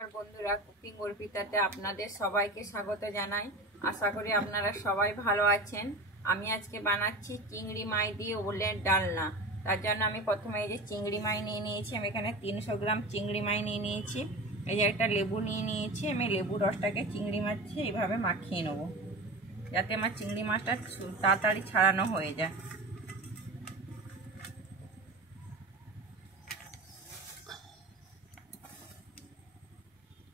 বন্ধুরা, কুকিং অর্পিতাতে আপনাদের সবাইকে স্বাগত জানাই। আশা করি আপনারা সবাই ভালো আছেন। আমি আজকে বানাচ্ছি চিংড়ি মাছ দিয়ে ওলের ডালনা। তার জন্য আমি প্রথমে এই যে চিংড়ি মাছ নিয়ে নিয়েছি। আমি এখানে 300 গ্রাম চিংড়ি মাছ নিয়ে নিয়েছি। এই যে একটা লেবু নিয়ে নিয়েছি। আমি লেবু রসটাকে চিংড়ি মাছে এইভাবে মাখিয়ে নেবো, যাতে আমার চিংড়ি মাছটা তাড়াতাড়ি ছাড়ানো হয়ে যায়।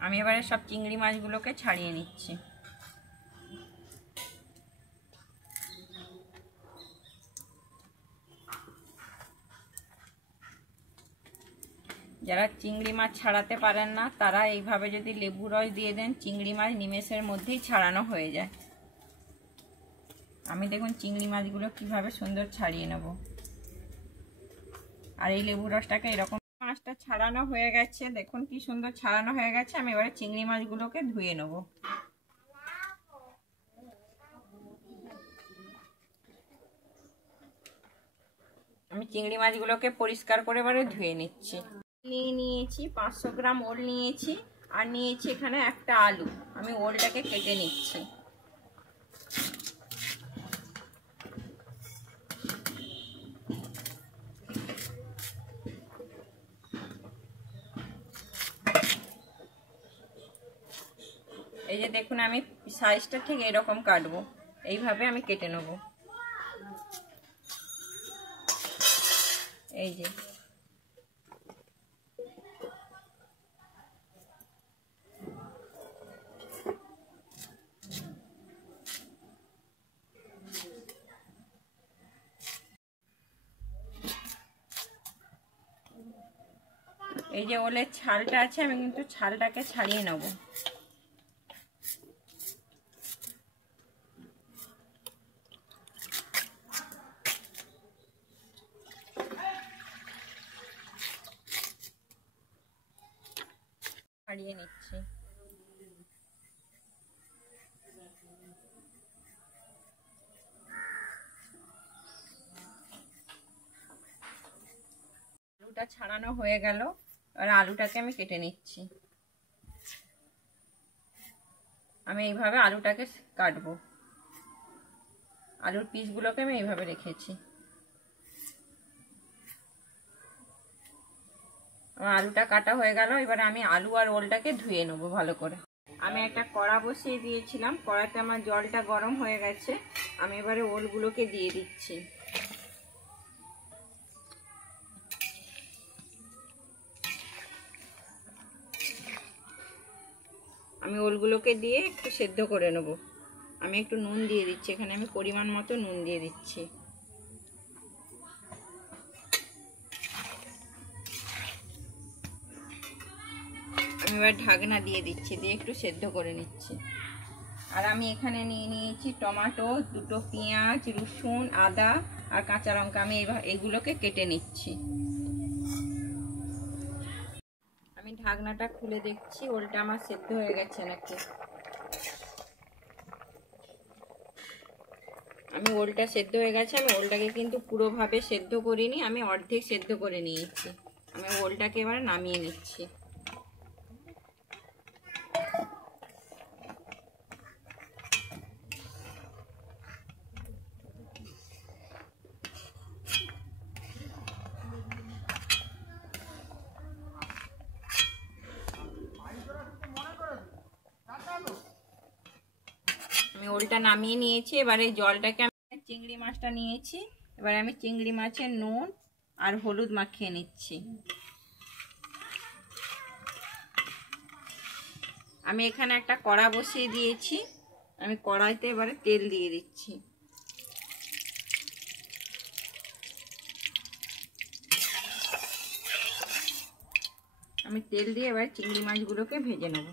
আমি এবারে সব চিংড়ি মাছগুলোকে ছাড়িয়ে নিচ্ছি। যারা চিংড়ি মাছ ছাড়াতে পারেন না, তারা এইভাবে যদি লেবু রস দিয়ে দেন, চিংড়ি মাছ নিমেষের মধ্যেই ছাড়ানো হয়ে যায়। আমি দেখুন চিংড়ি মাছগুলো কিভাবে সুন্দর ছাড়িয়ে নেব। আর এই লেবু রসটাকে এরকম, মাছটা ছাড়ানো হয়ে গেছে, দেখুন কি সুন্দর ছাড়ানো হয়ে গেছে। আমি এবারে চিংড়ি মাছগুলোকে ধুয়ে নেব। আমি চিংড়ি মাছগুলোকে পরিষ্কার করে এবারে ধুয়ে নিচ্ছি। নিয়ে নিয়েছি 500 গ্রাম ওল নিয়েছি, আর নিয়েছি এখানে একটা আলু। আমি ওলটাকে কেটে নিচ্ছি। এই যে দেখুন, আমি সাইজটা ঠিক এরকম কাটবো, এইভাবে আমি কেটে নেব। এই যে এই যে ওলের ছালটা আছে, আমি কিন্তু ছালটাকে ছাড়িয়ে নেব। ছাড়িয়ে নিচ্ছি। আলুটা ছাড়ানো হয়ে গেল, আর আলুটাকে আমি কেটে নিচ্ছি। আমি এইভাবে আলুটাকে কাটবো। আলুর পিসগুলোকে আমি এইভাবে রেখেছি। আমার আলুটা কাটা হয়ে গেল। এবারে আমি আলু আর ওলটাকে ধুয়ে নেবো ভালো করে। আমি একটা কড়া বসিয়ে দিয়েছিলাম, কড়াতে আমার জলটা গরম হয়ে গেছে। আমি এবারে ওলগুলোকে দিয়ে দিচ্ছি। আমি ওলগুলোকে দিয়ে একটু সেদ্ধ করে নেব। আমি একটু নুন দিয়ে দিচ্ছি, এখানে আমি পরিমাণ মতো নুন দিয়ে দিচ্ছি। আমি এবার ঢাকনা দিয়ে দিচ্ছি, দিয়ে একটু সেদ্ধ করে নিচ্ছি। আর আমি এখানে নিয়ে নিয়েছি টমেটো, 2টো পেঁয়াজ, রসুন, আদা আর কাঁচা লঙ্কা। আমি এইগুলোকে কেটে নিচ্ছি। আমি ঢাকনাটা খুলে দেখছি ওলটা আমার সেদ্ধ হয়ে গেছে নাকি। আমি ওলটা সেদ্ধ হয়ে গেছে। আমি ওলটাকে কিন্তু পুরোভাবে সেদ্ধ করিনি, আমি অর্ধেক সেদ্ধ করে নিয়েছি। আমি ওলটাকে এবার নামিয়ে নিচ্ছি। আমি ওলটা নামিয়ে নিয়েছি। এবারে জলটাকে, আমি চিংড়ি মাছটা নিয়েছি, এবারে আমি চিংড়ি মাছের নুন আর হলুদ মাখিয়ে নিচ্ছি। আমি এখানে একটা কড়া বসিয়ে দিয়েছি। আমি কড়াইতে এবারে তেল দিয়ে দিচ্ছি। আমি তেল দিয়ে এবার চিংড়ি মাছগুলোকে ভেজে নেব।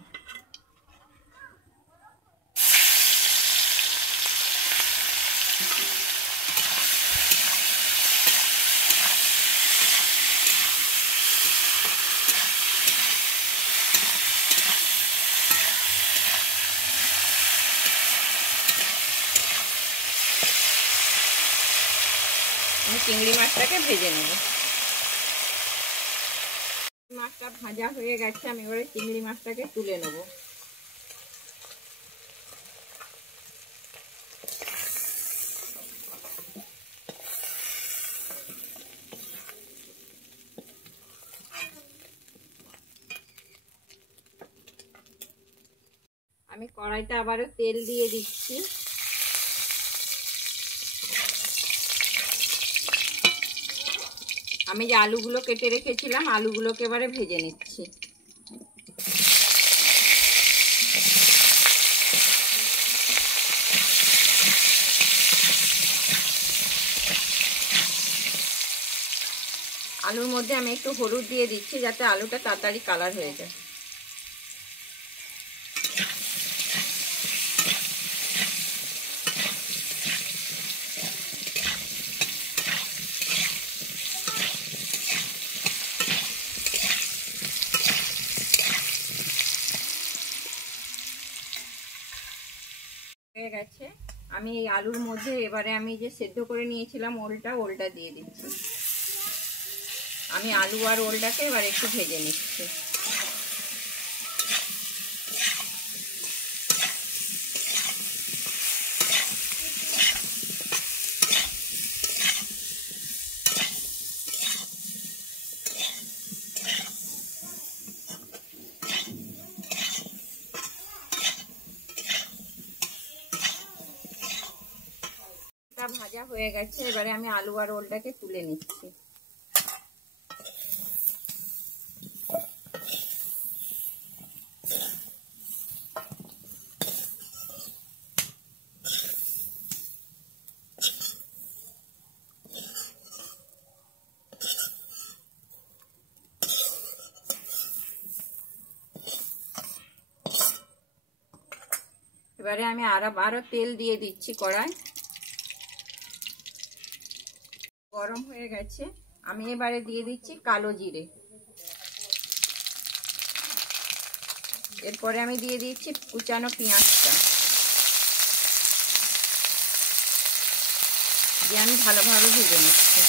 আমি চিংড়ি মাছটাকে ভেজে নেব। মাছটা ভাজা হয়ে গেছে, আমি এবারে চিংড়ি মাছটাকে তুলে নেব। আমি কড়াইতে আবারও তেল দিয়ে দিচ্ছি। আমি যে আলুগুলো কেটে রেখেছিলাম আলুগুলোকে এবারে ভেজে নিচ্ছি। আলুর মধ্যে আমি একটু হলুদ দিয়ে দিচ্ছি যাতে আলুটা তাড়াতাড়ি কালার হয়ে যায়। হয়ে গেছে। আমি এই আলুর মধ্যে এবারে আমি যে সেদ্ধ করে নিয়েছিলাম ওলটা দিয়ে দিচ্ছি। আমি আলু আর ওলটাকে এবার একটু ভেজে নিচ্ছি। ভাজা হয়ে গেছে, এবারে আমি আলু আর ওলটাকে তুলে নিচ্ছি। এবারে আমি আরো তেল দিয়ে দিচ্ছি কড়াই। গরম হয়ে গেছে, আমি এবারে দিয়ে দিচ্ছি কালো জিরে। এরপরে আমি দিয়ে দিচ্ছি কুচানো পেঁয়াজটা দিয়ে আমি ভালোভাবে ভেজে নিচ্ছি।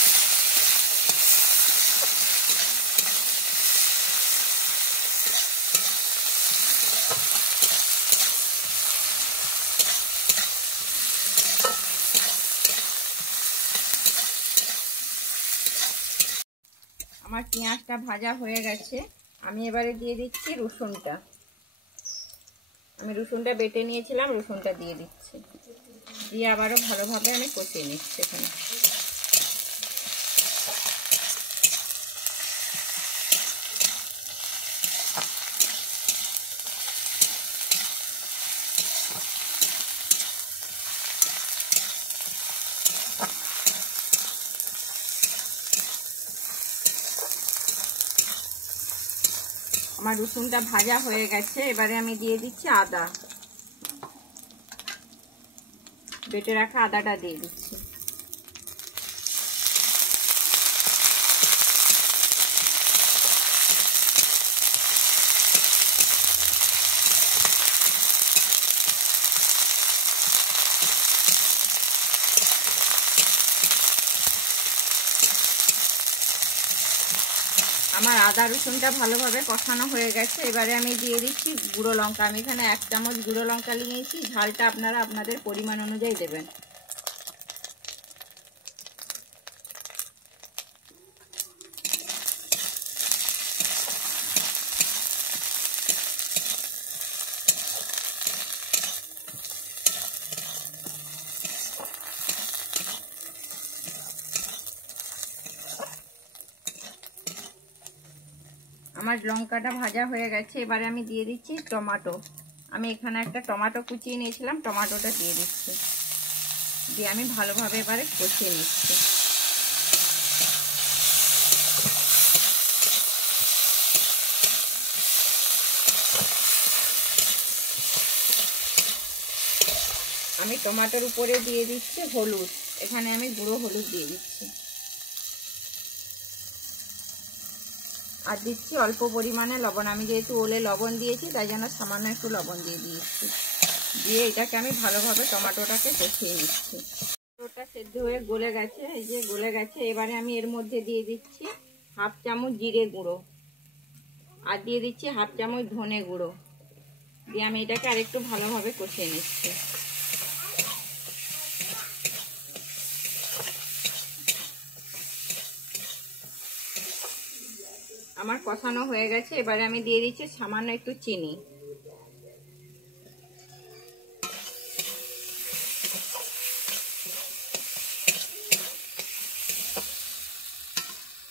আমার পেঁয়াজটা ভাজা হয়ে গেছে, আমি এবারে দিয়ে দিচ্ছি রসুনটা। আমি রসুনটা বেটে নিয়েছিলাম, রসুনটা দিয়ে দিচ্ছি। দিয়ে আবারও ভালোভাবে আমি কষিয়ে নিচ্ছি এখানে। আমার রসুনটা ভাজা হয়ে গেছে, এবারে আমি দিয়ে দিচ্ছি আদা। বেটে রাখা আদাটা দিয়ে দিচ্ছি। আমার আদা রসুনটা ভালোভাবে কষানো হয়ে গেছে, এবারে আমি দিয়ে দিচ্ছি গুঁড়ো লঙ্কা। আমি এখানে 1 চামচ গুঁড়ো লঙ্কা নিয়েছি, ঝালটা আপনারা আপনাদের পরিমাণ অনুযায়ী দেবেন। আমার লঙ্কাটা ভাজা হয়ে গেছে, এবারে আমি দিয়ে দিচ্ছি টমেটো। আমি এখানে একটা টমেটো কুচিয়ে নিয়েছিলাম, টমেটোটা দিয়ে দিচ্ছি। দিয়ে আমি ভালোভাবে এবারে কষিয়ে নিচ্ছি। আমি টমেটোর উপরে দিয়ে দিচ্ছি হলুদ। এখানে আমি গুঁড়ো হলুদ দিয়ে দিচ্ছি। আর দিচ্ছি অল্প পরিমাণে লবণ। আমি যেহেতু ওলে লবণ দিয়েছি তাই জন্য সামান্য একটু লবণ দিয়ে দিয়েছি। দিয়ে এটাকে আমি ভালোভাবে টমেটোটাকে কষিয়ে নিচ্ছি। টমেটোটা সেদ্ধ হয়ে গলে গেছে, এই যে গলে গেছে। এবারে আমি এর মধ্যে দিয়ে দিচ্ছি 1/2 চামচ জিরে গুঁড়ো। আর দিয়ে দিচ্ছি হাফ চামচ ধনে গুঁড়ো, দিয়ে আমি এটাকে আরেকটু ভালোভাবে কষিয়ে নিচ্ছি। আমার কষানো হয়ে গেছে, এবারে আমি দিয়ে দিচ্ছি সামান্য একটু চিনি।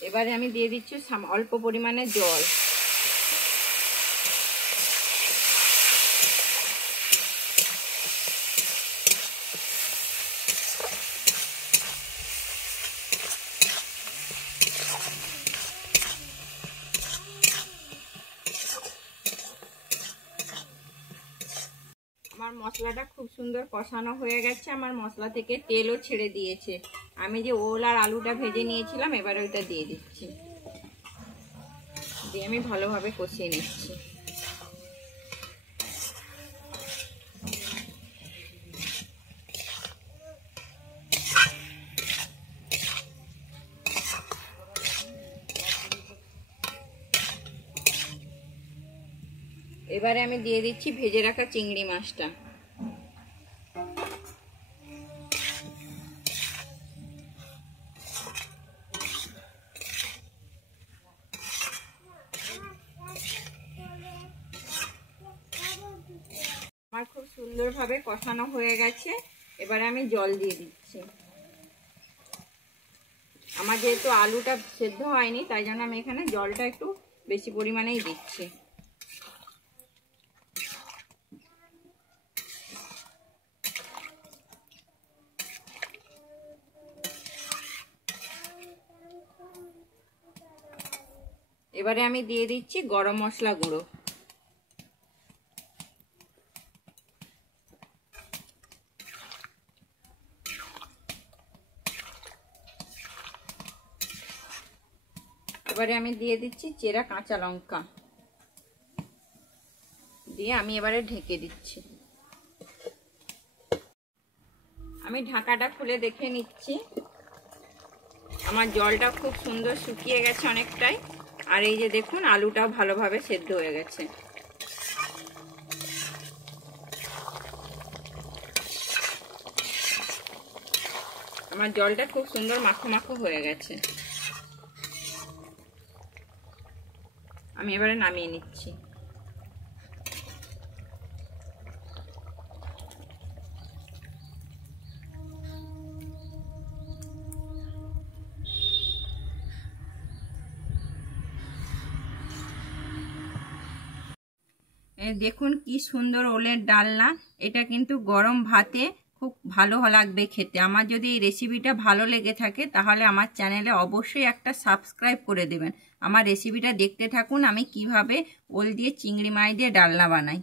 এবারে আমি দিয়ে দিচ্ছি অল্প পরিমাণে জল। আমার মশলাটা খুব সুন্দর কষানো হয়ে গেছে, আমার মশলা থেকে তেলও ছেড়ে দিয়েছে। আমি যে ওল আর আলুটা ভেজে নিয়েছিলাম এবারে ওইটা দিয়ে দিচ্ছি, দিয়ে আমি ভালোভাবে কষিয়ে নিচ্ছি। এবারে আমি দিয়ে দিচ্ছি ভেজে রাখা চিংড়ি মাছটা। আমার খুব সুন্দরভাবে কষানো হয়ে গেছে, এবারে আমি জল দিয়ে দিচ্ছি। আমার যেহেতু আলুটা সেদ্ধ হয়নি তাই জন্য আমি এখানে জলটা একটু বেশি পরিমাণেই দিচ্ছি। এবারে আমি দিয়ে দিচ্ছি গরম মশলা গুঁড়ো। এবারে আমি দিয়ে দিচ্ছি চেরা কাঁচা লঙ্কা, দিয়ে আমি এবারে ঢেকে দিচ্ছি। আমি ঢাকাটা খুলে দেখে নিচ্ছি, আমার জলটা খুব সুন্দর শুকিয়ে গেছে অনেকটাই, আর এই যে দেখুন আলুটাও ভালোভাবে সেদ্ধ হয়ে গেছে। আমার জলটা খুব সুন্দর মাখো মাখো হয়ে গেছে। আমি এবারে নামিয়ে নিচ্ছি। দেখুন কি সুন্দর ওলের ডালনা, এটা কিন্তু গরম ভাতে খুব ভালো লাগবে খেতে। আমার যদি এই রেসিপিটা ভালো লেগে থাকে তাহলে আমার চ্যানেলে অবশ্যই একটা সাবস্ক্রাইব করে দেবেন। আমার রেসিপিটা দেখতে থাকুন, আমি কিভাবে ওল দিয়ে চিংড়ি মাছ দিয়ে ডালনা বানাই।